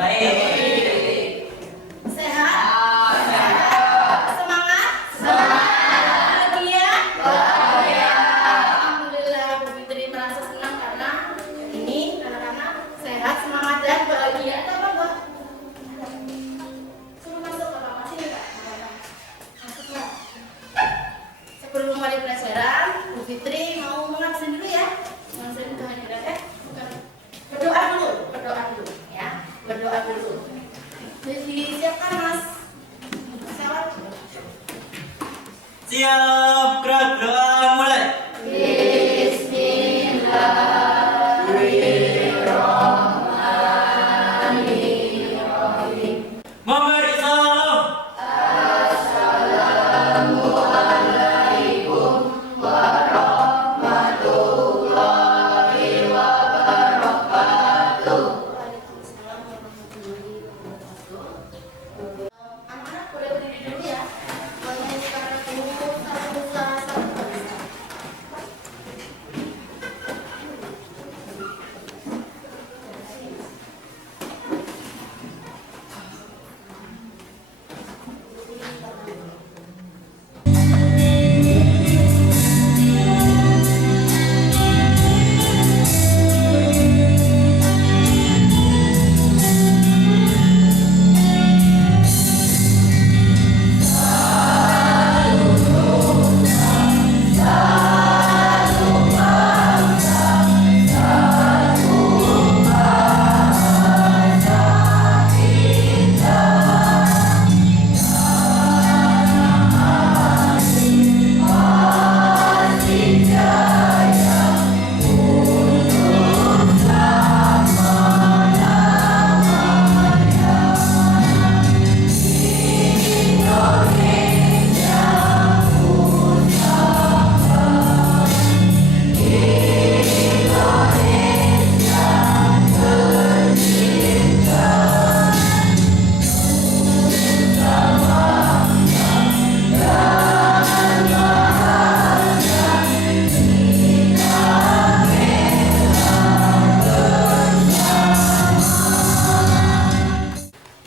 Baik. Sehat? Sehat. Semangat? Semangat. Bahagia? Bahagia. Alhamdulillah, Bu Fitri merasa senang karena ini anak-anak sehat, semangat dan bahagia. Atau apa, Bu? Suruh masuk ke Bapak sini, Pak. Masuk, Pak. Sebelum mulai pelajaran, Bu Fitri mau mengabsen dulu ya. Mengabsen kehadiran bukan. Berdoa dulu ya. Berdoa dulu. Jadi siapkan Mas. Pesawat. Siap, gerak doa mulai. Bismillahirrahmanirrahim. Memberi salam. Waalaikumsalam warahmatullahi wabarakatuh. Anak-anak boleh berdiri dulu ya. Menyanyikan lagu Satu Nusa Satu Bangsa.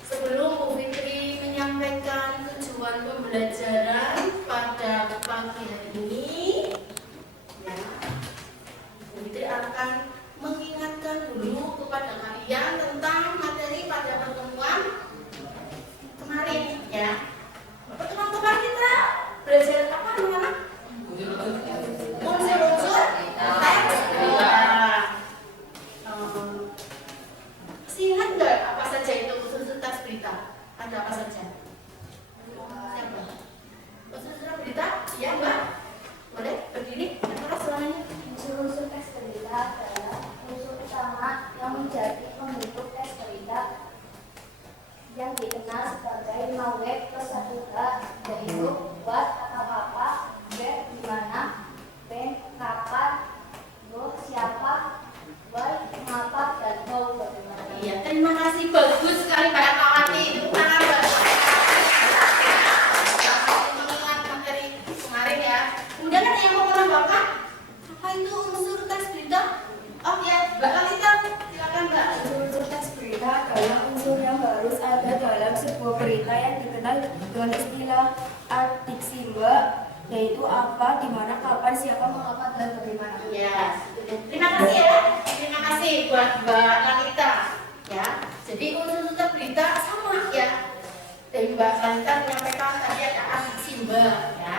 Sebelum Bu Fitri menyampaikan tujuan pembelajaran pada pagi hari ini, ya, Bu Fitri akan mengingatkan dulu kepada kalian tentang materi pada pertemuan kemarin, ya. Pertemuan kemarin kita belajar apa, anak-anak? Unsur-unsur teks berita. Masih ingat nggak apa saja itu unsur-unsur teks berita? Ada apa saja? Siapa? Unsur-unsur berita? Iya, Mbak? Boleh berdiri? Keras suaranya. Unsur-unsur teks berita adalah unsur utama yang menjadi pembentuk teks berita yang dikenal sebagai mawek plus satu H, yaitu buat apa-apa, where di mana, when kapan, go siapa, why mengapa, dan how bagaimana. Iya, terima kasih, bagus sekali Mbak Tawati. Tepuk tangan, Mbak. Mengingat materi kemarin ya. Kemudian ada yang mau menambahkan? Apa itu unsur teks berita? Oh ya, Mbak Lalita, silakan Mbak. Unsur teks berita adalah unsur yang harus ada dalam sebuah berita yang dikenal dengan istilah adiksi, Mbak, yaitu apa, di mana, kapan, siapa, mengapa, dan bagaimana. Ya, terima kasih ya. Terima kasih buat Mbak Lalita. Ya, jadi unsur teks berita sama ya. Dan Mbak Lalita menyampaikan tadi ada adiksi, Mbak, ya.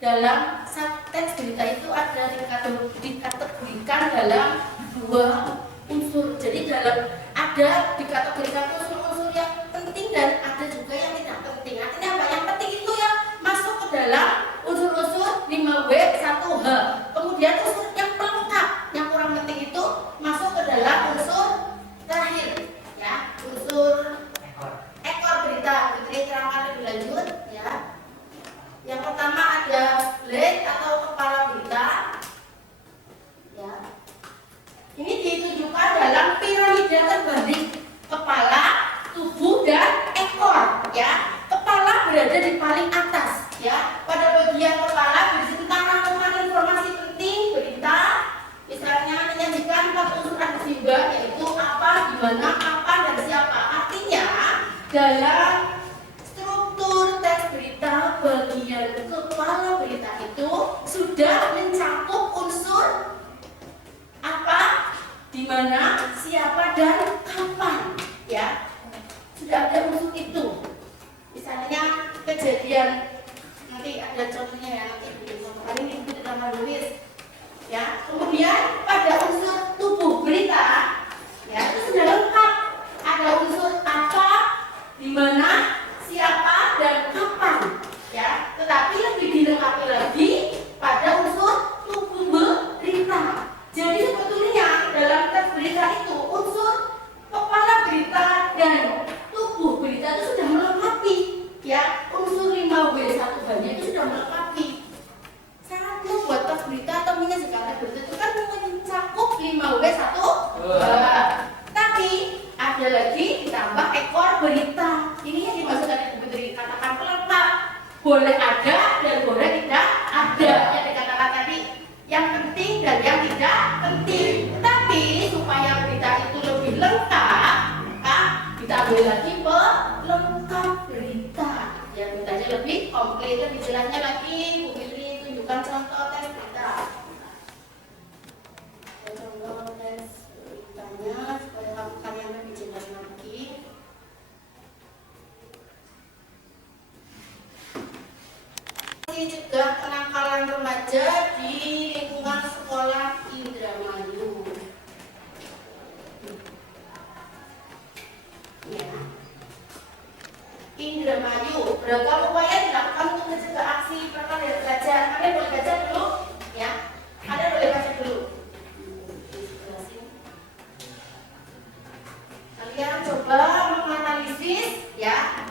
Dalam teks berita itu ada dikategorikan dalam dua unsur. Jadi ada dikategorikan unsur-unsur yang penting dan ada juga yang tidak penting. Artinya apa? Yang penting itu yang masuk ke dalam unsur-unsur 5W 1H. Kemudian unsur yang pelengkap, yang kurang penting itu masuk ke dalam unsur terakhir, ya, unsur ekor berita. Jadi terangkan lebih lanjut, ya. Yang pertama ada lead atau kepala berita, ya. Ini ditujukan dalam piramida terbalik kepala, tubuh, dan ekor, ya. Kepala berada di paling atas, ya. Pada bagian kepala berisi tentang rangkuman informasi penting berita, misalnya menyajikan 4 unsur adjektif, yaitu apa, di mana, kapan, dan siapa. dalam struktur teks berita bagian kepala berita itu sudah mencakup unsur apa, di mana, siapa, dan kapan, ya. Sudah ada unsur itu. Misalnya kejadian, nanti ada contohnya ya, nanti hari ini kita akan tulis, ya. Kemudian pada unsur tubuh berita, ya, itu sudah lengkap. Ada unsur apa, di mana, siapa, dan kapan, ya. Tetapi lebih dilengkapi lagi pada unsur tubuh berita. Jadi sebetulnya dalam teks berita itu unsur kepala berita dan tubuh berita itu sudah melengkapi, ya. Unsur 5W1H itu sudah melengkapi. Sangat membuat teks berita atau menyajikan berita itu kan mencakup 5W1H. Tapi ada lagi ditambah ekor berita. Ini yang dimaksudkan Ibu Putri, katakan pelengkap. Boleh ada dan boleh tidak ada. Yang dikatakan tadi, yang penting dan yang tidak penting. Tetapi supaya berita itu lebih lengkap, maka ditambah lagi pelengkap berita. Ya, beritanya lebih komplit, lebih jelasnya lagi. Bu Fitri tunjukkan contoh teks berita. Contoh teks beritanya supaya kalian lebih jelas lagi. Juga kenakalan remaja di lingkungan sekolah Indramayu. Ya. Indramayu, beragam upaya dilakukan untuk mencegah aksi perkelahian pelajar. Kalian boleh baca dulu, ya. Kalian boleh baca dulu. Kalian coba menganalisis, ya.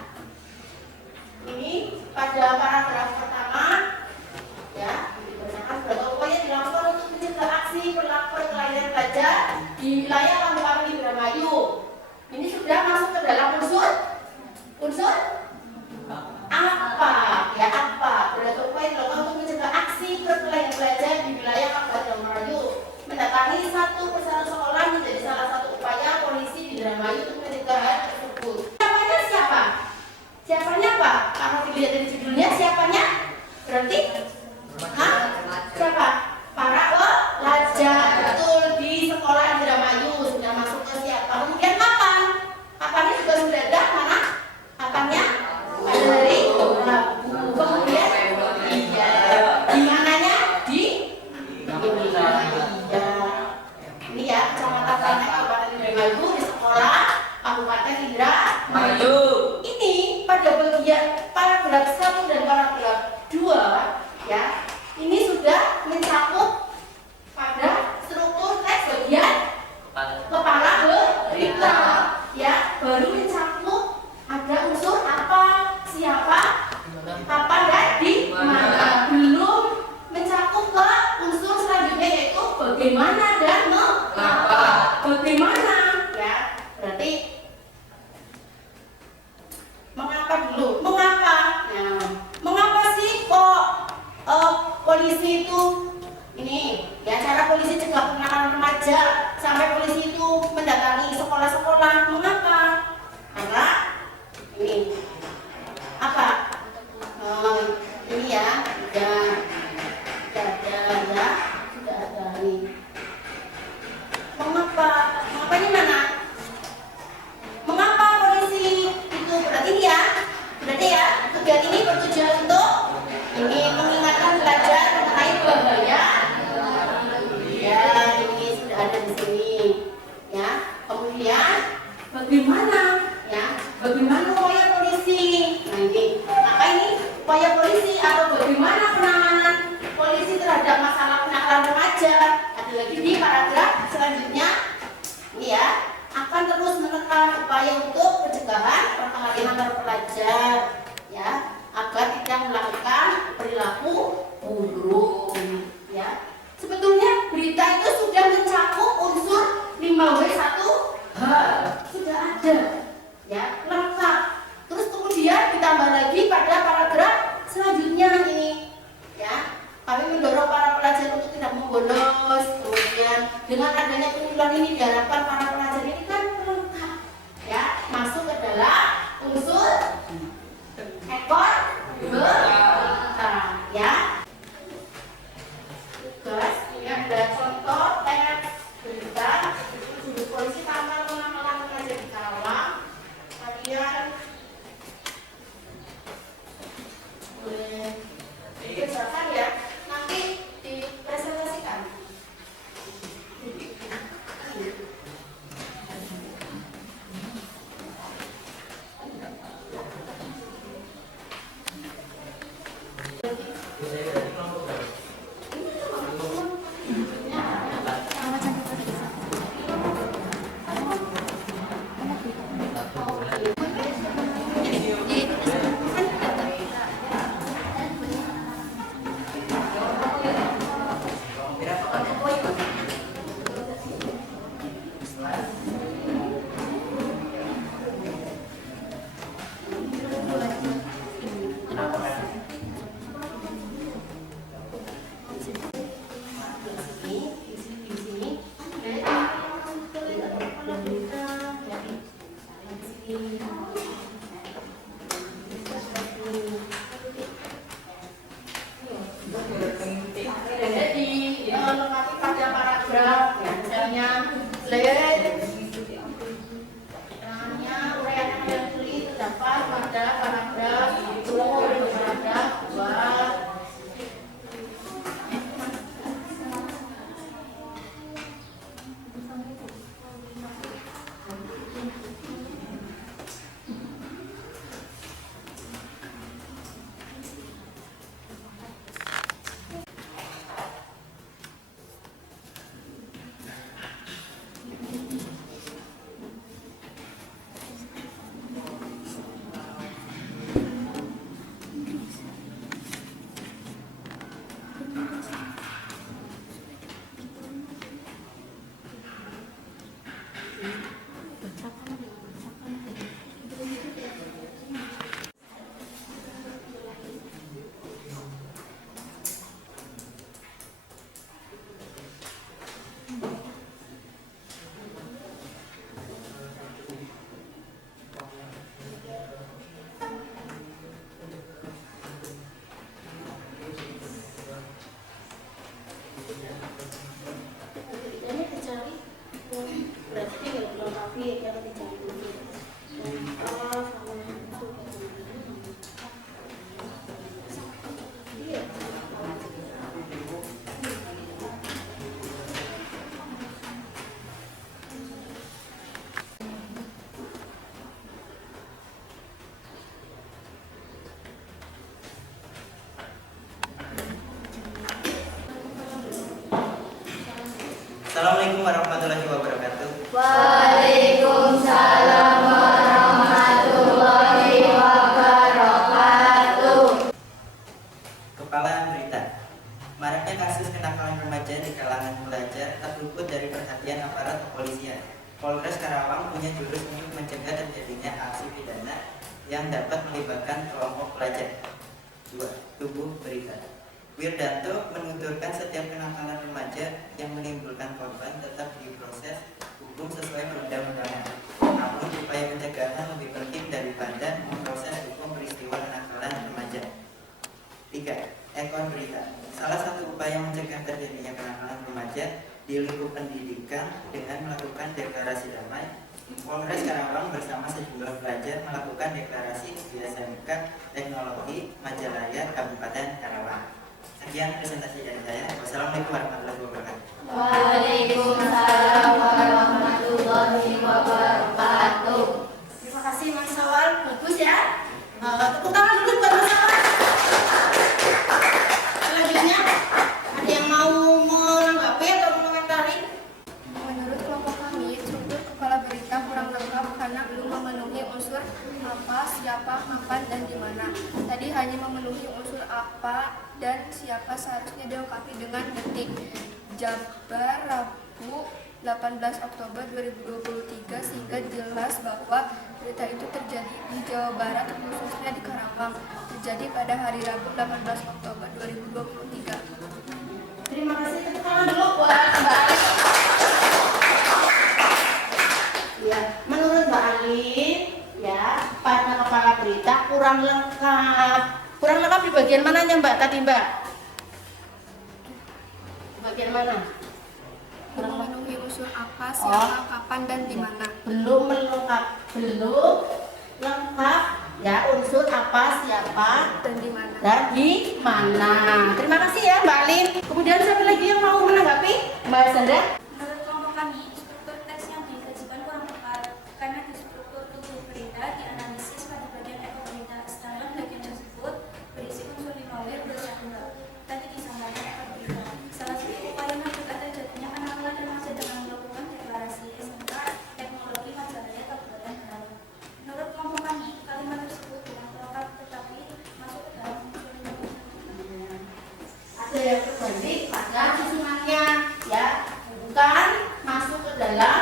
Ini pada paragraf pertama, ya, dibacakan beragam upaya dilakukan untuk mencegah aksi perkelahian pelajar di wilayah Kabupaten Indramayu. Ini sudah masuk ke dalam unsur apa, ya, apa beragam upaya dilakukan untuk mencegah aksi perkelahian pelajar di wilayah Kabupaten Indramayu. Mendatangi satu persatu sekolah menjadi salah satu upaya polisi di Indramayu untuk mencegah hal tersebut. Siapanya siapa? Siapanya apa? Kalau dilihat dari judulnya, siapanya? Berarti siapa? Para pelajar. Betul, di sekolah Indramayu sudah masuk ke siapa? Kemudian kapan? Kapannya juga sudah ada, mana? Kapannya? Pada hari Rabu. Kemudian iya. Di mananya? Di ini ya, Kecamatan Kabupaten Indramayu, di sekolah Kabupaten Indramayu. Ini pada bagian paragraf 1 dan paragraf 2, ya, ini sudah mencakup pada struktur teks bagian kepala berita, ya, baru mencakup ada unsur apa, siapa, kapan, dan di mana. Belum mencakup ke unsur selanjutnya yaitu bagaimana dan mengapa. Bagaimana, ya, berarti mengapa dulu? Mengapa? Nah, mengapa sih kok polisi itu ini, ya, cara polisi cegah kenakalan remaja sampai polisi itu mendatangi sekolah-sekolah? Mengapa? Karena ini apa? Ini ya, sudah ada ini. Mengapa? Mengapa ini mana? Mengapa polisi itu berarti ya? Berarti ya, kegiatan ini bertujuan untuk ini mengingatkan pelajar mengenai bahaya. Ya, ini sudah ada di sini. Ya, kemudian bagaimana? Ya, bagaimana upaya polisi? Nah ini, apa ini upaya polisi atau bagaimana penanganan polisi terhadap masalah kenakalan remaja? Ada lagi di paragraf selanjutnya. Ini ya, akan terus menekan upaya untuk pencegahan perkelahian antar pelajar, ya, agar tidak melakukan perilaku buruk, ya. Sebetulnya berita itu sudah mencakup unsur 5W1H, sudah ada, ya, lengkap. Terus kemudian ditambah lagi pada paragraf selanjutnya ini, ya. Kami mendorong para pelajar untuk tidak membolos. Kemudian dengan adanya kumpulan ini diharapkan para pelajar ini kan lengkap, ya, masuk ke dalam Assalamualaikum warahmatullahi wabarakatuh. Waalaikumsalam warahmatullahi wabarakatuh. Kepala berita. Maraknya kasus kenakalan remaja di kalangan pelajar tak luput dari perhatian aparat kepolisian. Polres Karawang punya jurus untuk mencegah terjadinya aksi pidana yang dapat melibatkan kelompok pelajar. 2. Tubuh berita. Wirdanto menuturkan setiap kenakalan remaja yang menimbulkan korban tetap diproses hukum sesuai perundang-undangan. Namun upaya pencegahan lebih penting daripada memproses hukum peristiwa kenakalan remaja. 3. Ekor berita. Salah satu upaya mencegah terjadinya kenakalan remaja di lingkup pendidikan dengan melakukan deklarasi damai. Polres Karawang bersama sejumlah pelajar melakukan deklarasi di SMK Teknologi Majalaya Kabupaten Karawang. Sekian presentasi dari saya. Wassalamualaikum warahmatullahi wabarakatuh. Waalaikumsalam warahmatullahi wabarakatuh. Terima kasih Mas Sawal, bagus ya. Tepuk tangan dulu buat Mas Sawal. Selanjutnya ada yang mau menanggapi atau mengomentari? Menurut kelompok kami, struktur kepala berita kurang lengkap karena belum memenuhi unsur apa, siapa, kapan, dan di mana. Tadi hanya memenuhi unsur apa dan siapa, seharusnya dilengkapi dengan detik. Jabar, Rabu 18 Oktober 2023 sehingga jelas bahwa berita itu terjadi di Jawa Barat, khususnya di Karawang. Terjadi pada hari Rabu 18 Oktober 2023. Terima kasih. Tepuk tangan dulu buat Mbak Alin. Ya, menurut Mbak Alin, ya, pada kepala berita kurang lengkap. Kurang lengkap di bagian mananya Mbak tadi Mbak? Di bagian mana? Belum memenuhi unsur apa, siapa, kapan, dan di mana. Belum lengkap ya unsur apa, siapa, Dan di mana. dan di mana. Terima kasih ya Mbak Alin. Kemudian siapa lagi yang mau menanggapi? Mbak Sandra? Menurut kelompok kami, struktur teks yang dikajikan kurang tepat karena di struktur tubuh berita dianalisis pada bagian ekor berita, sedangkan bagian tersebut berisi unsur 5W bersatu. Tadi disampaikan ekor berita. Salah satu upaya mencegah terjadinya kenakalan remaja dengan melakukan deklarasi SMK Teknologi Majalaya Kabupaten Karawang. Menurut kelompok kami, kalimat tersebut kurang lengkap tetapi masuk ke dalam unsur 5W. Ada yang berbalik pada susunannya ya, bukan masuk ke dalam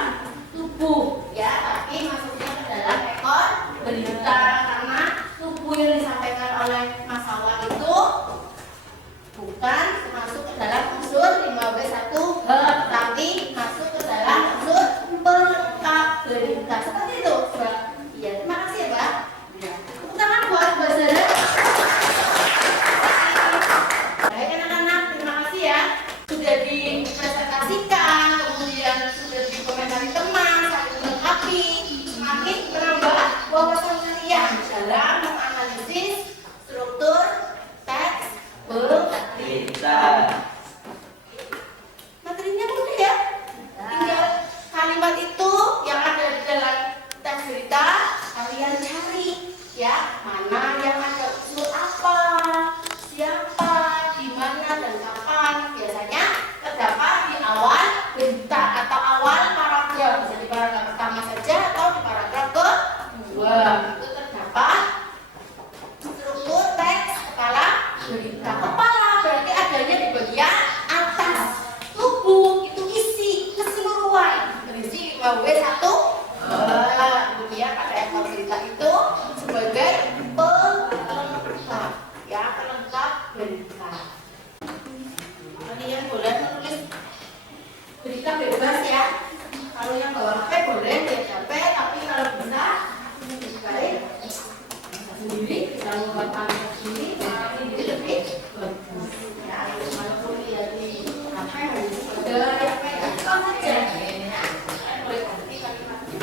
tubuh ya, tapi masuknya ke dalam ekor berita karena tubuh yang disampaikan oleh Mas Sawal itu bukan masuk ke dalam unsur 5W1H, tapi masuk ke dalam unsur pelengkap berita. Seperti itu, Mbak. Iya, terima kasih ya, Mbak. Ya. Tepuk tangan buat Mbak Zara. Baik anak-anak, terima kasih ya. Sudah dipresentasikan, kemudian sudah dikomentari teman, saling melengkapi, semakin menambah wawasan kalian dalam menganalisis struktur teks berita. Materinya mudah ya. Tinggal kalimat itu yang ada di dalam teks berita kalian cari ya, mana yang ada unsur apa, siapa, di mana dan kapan. Biasanya terdapat di awal berita atau awal paragraf, bisa di paragraf pertama saja atau di paragraf kedua. Itu terdapat struktur teks kepala berita. Kepala berarti adanya di bagian atas tubuh, itu isi keseluruhan berisi 5W1. Kemudian pada ekor berita itu sebagai pelengkap ya, pelengkap berita. Kalian boleh menulis berita bebas ya. Kalau yang bawa HP boleh ya HP, tapi kalau bisa baik sendiri, bisa membuat kalian sendiri, sendiri lebih bagus ya. Walaupun lihat di HP hanya sekedar ya pegang saja. Boleh ganti kalimatnya.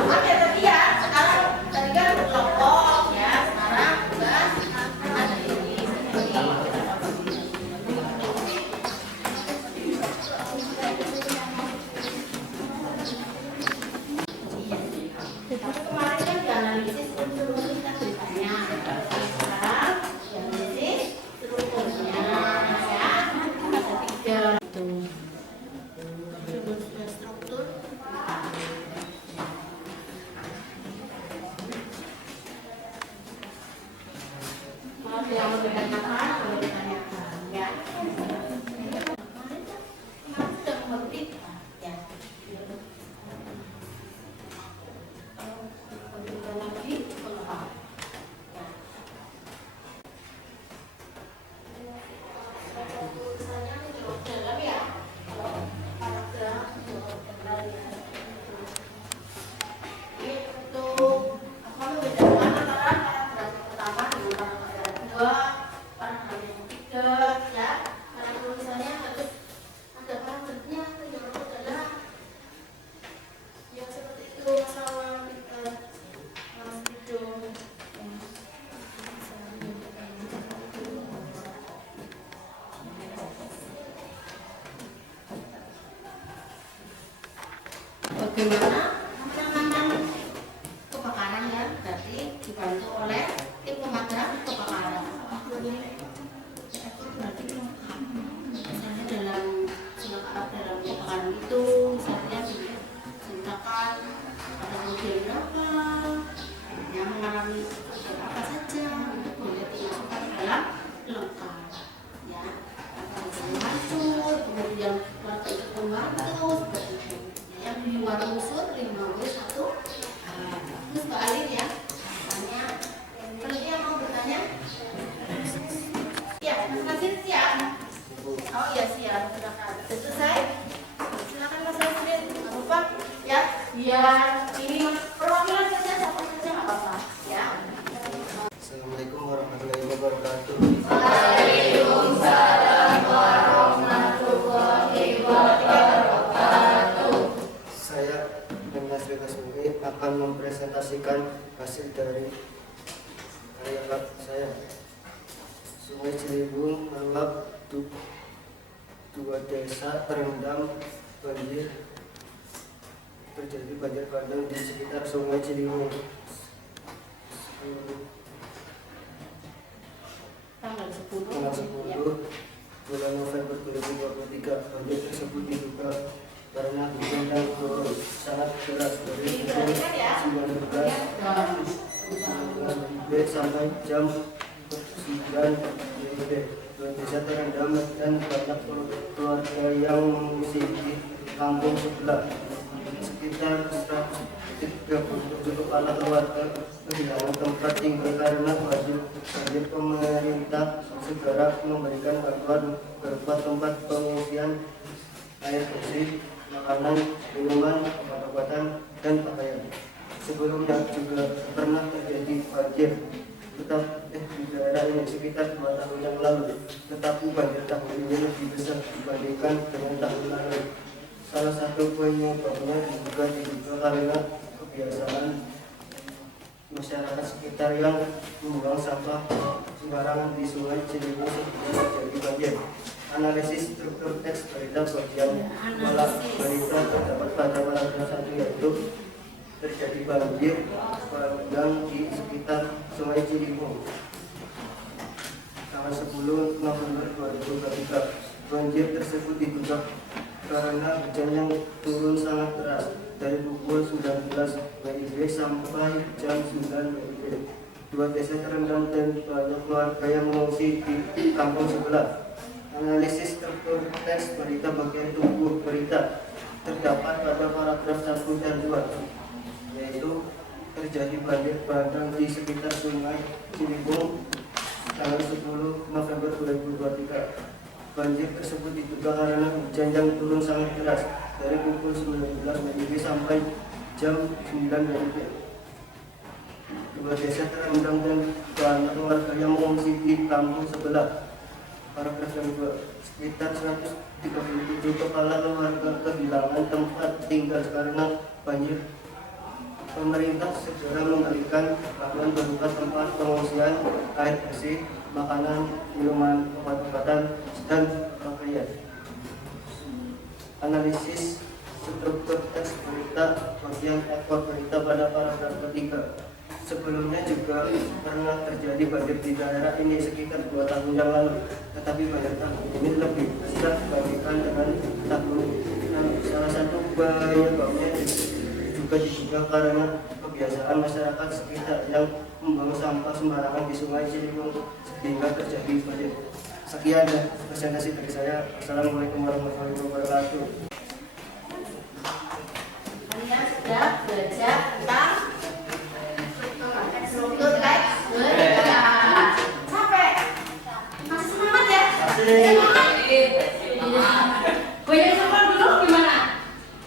Oke, tadi ya, sekarang tadi kan berkelompok ya, sekarang udah ada ini. yang membedakan boleh ditanyakan ya. Kemarin sudah membuat berita ya. Kalau berita lagi lengkap. Ya. Tulisannya cukup dalam ya. Paragraf cukup dalam ya. Untuk apa membedakan antara paragraf pertama dengan paragraf kedua, paragraf yang ketiga ya. Karena tulisannya harus ada paragrafnya yang adalah yang seperti itu masalah kita hidup. Bagaimana penanganan kebakaran ya, berarti dibantu oleh tim pemadam kebakaran. Berarti lengkap. Misalnya dalam kebakaran itu, misalnya diceritakan ada bagian berapa, yang mengalami bagian apa saja, itu boleh dimasukkan dalam lengkap. Ya, apa yang hancur, kemudian warga itu membantu, seperti itu. Yang di luar unsur 5W1 terus Mbak Alin ya tanya penelitian mau bertanya ya Mas Nasir siap oh ya siap silakan sudah selesai silakan Mas Nasir nggak apa-apa ya biar ini perwakilan saja siapa saja nggak apa-apa ya. Assalamualaikum warahmatullahi wabarakatuh. Waalaikumsalam warahmatullahi wabarakatuh. Saya Dimas Kasmui akan mempresentasikan hasil dari karya lab saya. Sungai Ciliwung meluap, dua desa terendam banjir. Terjadi banjir bandang di sekitar Sungai Ciliwung. Tanggal 10 Tanggal 10 bulan November 2023, banjir tersebut diduga karena hujan yang turun sangat deras dari pukul 19 sampai jam 9 WIB. Dua desa terendam dan banyak keluarga yang mengungsi di kampung sebelah. Sekitar 137 kepala keluarga kehilangan tempat tinggal karena banjir. Pemerintah segera memberikan bantuan berupa tempat pengungsian, air bersih, makanan, minuman, obat-obatan, dan pakaian. Sebelumnya juga pernah terjadi banjir di daerah ini sekitar 2 tahun yang lalu, tetapi banjir tahun ini lebih besar dibandingkan dengan tahun lalu. Salah satu penyebabnya diduga karena kebiasaan masyarakat sekitar yang membuang sampah sembarangan di Sungai Ciliwung sebelum terjadi banjir. Analisis struktur teks berita bagian berita terdapat pada paragraf 1 yaitu terjadi banjir bandang di sekitar Sungai Ciliwung. Tanggal 10 November 2023, banjir tersebut diduga karena hujan yang turun sangat deras dari pukul 19 WIB sampai jam 9 WIB. Dua desa terendam dan banyak keluarga yang mengungsi di kampung sebelah. Analisis struktur teks berita bagian tubuh berita terdapat pada paragraf 1 dan 2, yaitu terjadi banjir bandang di sekitar Sungai Ciliwung tanggal 10 November 2023. Banjir tersebut diduga karena hujan yang turun sangat deras dari pukul 19 WIB sampai jam 9 WIB. Dua desa terendam dan banyak warga yang mengungsi di kampung sebelah. Paragraf yang kedua, sekitar 137 kepala keluarga kehilangan tempat tinggal karena banjir. Pemerintah segera memberikan bantuan berupa tempat pengungsian, air bersih, makanan, minuman, obat-obatan, dan pakaian. Analisis struktur teks berita bagian ekor berita pada paragraf ketiga. Sebelumnya juga pernah terjadi banjir di daerah ini sekitar 2 tahun yang lalu, tetapi banjir tahun ini lebih besar dibandingkan dengan tahun lalu. Salah satu penyebabnya juga diduga karena kebiasaan masyarakat sekitar yang membuang sampah sembarangan di Sungai Ciliwung sehingga terjadi banjir. Sekian presentasi dari saya. Assalamualaikum warahmatullahi wabarakatuh. Kalian sudah belajar tentang struktur teks berita. Capek? Masih semangat ya? Semangat. Goyang semua dulu gimana?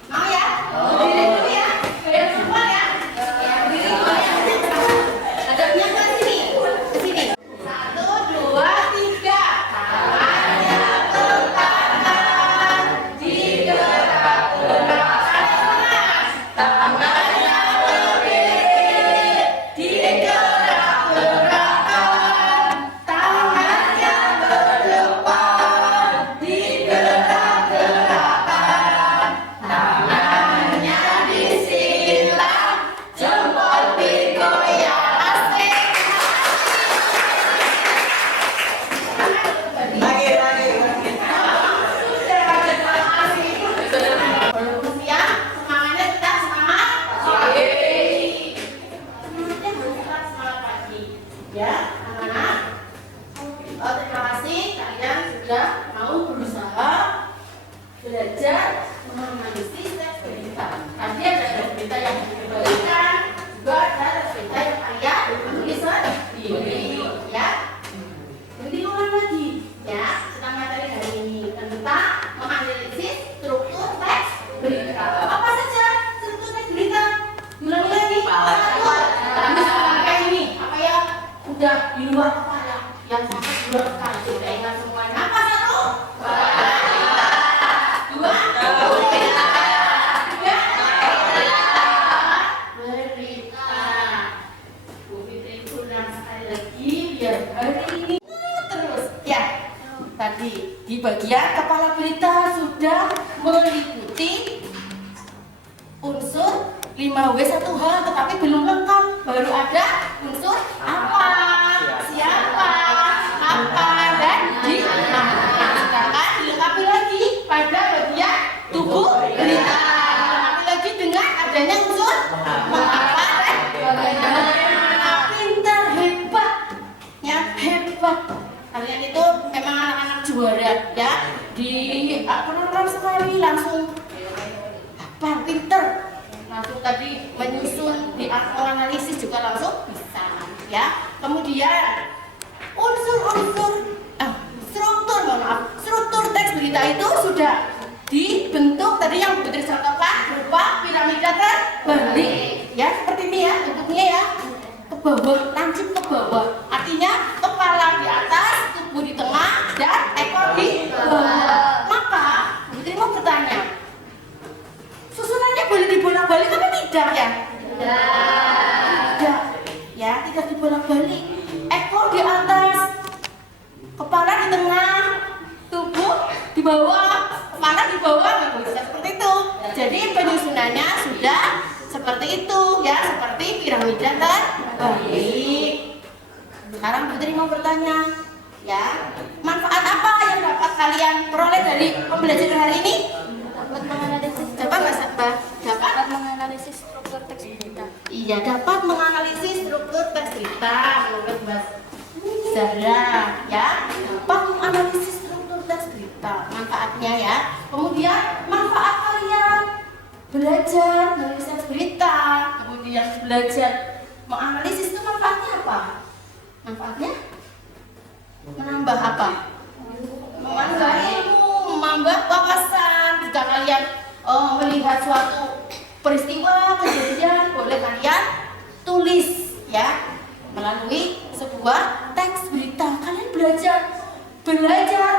Mau ya? Berdiri dulu ya? Goyang semua ya? Ya, berdiri goyang. Hadapnya ke sini. Ke sini. 1, 2, 3. Tangannya ke kanan, digerak-gerakkan. Tangannya ke kiri, digerak-gerakkan. Tangannya ke depan, digerak-gerakkan. Tangannya disilang, jempol digoyang. Asik. Walaupun siang, semangatnya tetap semangat. Semangatnya harus tetap semangat pagi. Ya, anak-anak. Terima kasih kalian sudah mau berusaha belajar menganalisis teks berita. Tadi ada teks berita yang diberikan, juga ada teks berita yang kalian tulis sendiri. Ya, nanti ulang lagi. Ya, tentang materi hari ini tentang menganalisis struktur teks berita. Apa saja struktur teks berita? Ulangi lagi. Terus pakai ini apa ya? Udah di luar kepala, yang sangat di luar kepala. Sudah ingat semuanya. Apa satu? Dua. Berita. Tiga. Berita. Bu Fitri ulang sekali lagi biar hari ini terus ya. Tadi di bagian kepala berita sudah meliputi unsur 5W1H, tetapi belum lengkap. Baru ada unsur apa, siapa, kapan, dan di mana. Sekarang dilengkapi lagi pada bagian tubuh berita. Dilengkapi lagi dengan adanya unsur mengapa dan bagaimana. Pintar, hebat, ya hebat. Kalian itu memang anak-anak juara ya. Di program sekali langsung apa pinter. Langsung tadi menyusun, di analisis juga langsung bisa ya. Kemudian struktur teks berita itu sudah dibentuk tadi yang Putri contohkan berupa piramida terbalik ya, seperti ini ya bentuknya ya, ke bawah, lancip ke bawah, artinya kepala di atas, tubuh di tengah, dan ekor di bawah. Maka Putri mau bertanya, susunannya boleh dibolak-balik apa tidak ya? Tidak. Ya, tidak dibolak-balik. Ekor di atas, kepala di tengah, tubuh di bawah, kepala di bawah, nggak bisa seperti itu. Jadi penyusunannya sudah seperti itu ya, seperti piramida terbalik. Sekarang Putri mau bertanya, ya, manfaat apa yang dapat kalian peroleh dari pembelajaran hari ini? Dapat nggak Sabah? Dapat menganalisis struktur teks berita. Iya, dapat menganalisis struktur teks berita menurut Mbak Zahra ya. Dapat menganalisis struktur teks berita, manfaatnya ya. Kemudian manfaat kalian belajar menulis teks berita, kemudian belajar menganalisis itu manfaatnya apa? Manfaatnya menambah apa? Menambah ilmu, menambah wawasan. Jika kalian melihat suatu peristiwa kejadian, boleh kalian tulis ya melalui sebuah teks berita. Kalian belajar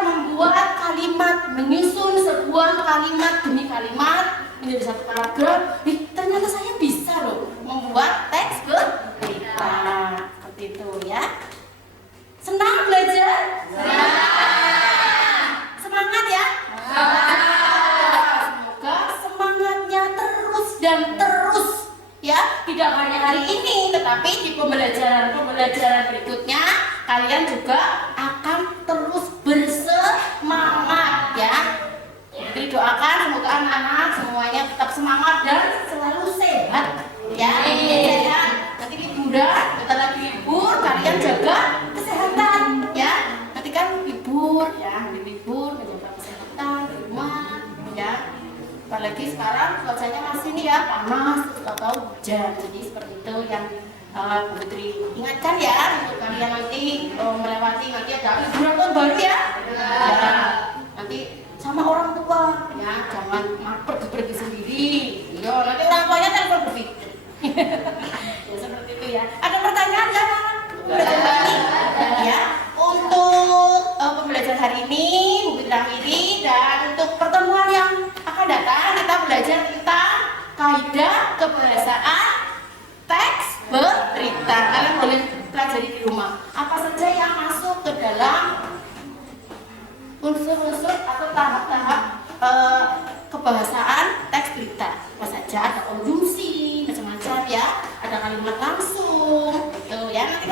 membuat kalimat, menyusun sebuah kalimat demi kalimat menjadi satu paragraf. Ternyata saya bisa loh membuat teks berita seperti itu ya. Senang belajar? Semangat ya? Semoga semangatnya terus dan terus ya, tidak hanya hari ini tetapi di pembelajaran berikutnya kalian juga akan terus bersemangat ya. Jadi doakan semoga anak-anak semuanya tetap semangat dan selalu sehat ya, sehat. Nanti liburan, kita lagi libur, kalian jaga kesehatan, ya. Nanti kan libur, ya, libur, menjaga kesehatan di rumah, ya. Apalagi sekarang cuacanya masih nih ya panas, atau hujan, jadi seperti itu yang Bu Putri ingatkan ya untuk kalian nanti melewati nanti ada liburan tahun baru ya. Ya. Nanti sama orang tua ya, jangan pergi sendiri. Yo, nanti orang tuanya telepon Bu Fitri. Ya seperti itu ya. Ada pertanyaan ya pembelajaran hari ini? Ya, untuk pembelajaran hari ini Bu Fitri akhiri, dan untuk pertemuan yang akan datang kita belajar tentang kaidah kebahasaan teks berita. Kalian boleh pelajari di rumah. Apa saja yang masuk ke dalam unsur-unsur atau tahap-tahap kebahasaan teks berita. Apa saja, ada konjungsi, macam-macam ya. Ada kalimat langsung, gitu ya. Nanti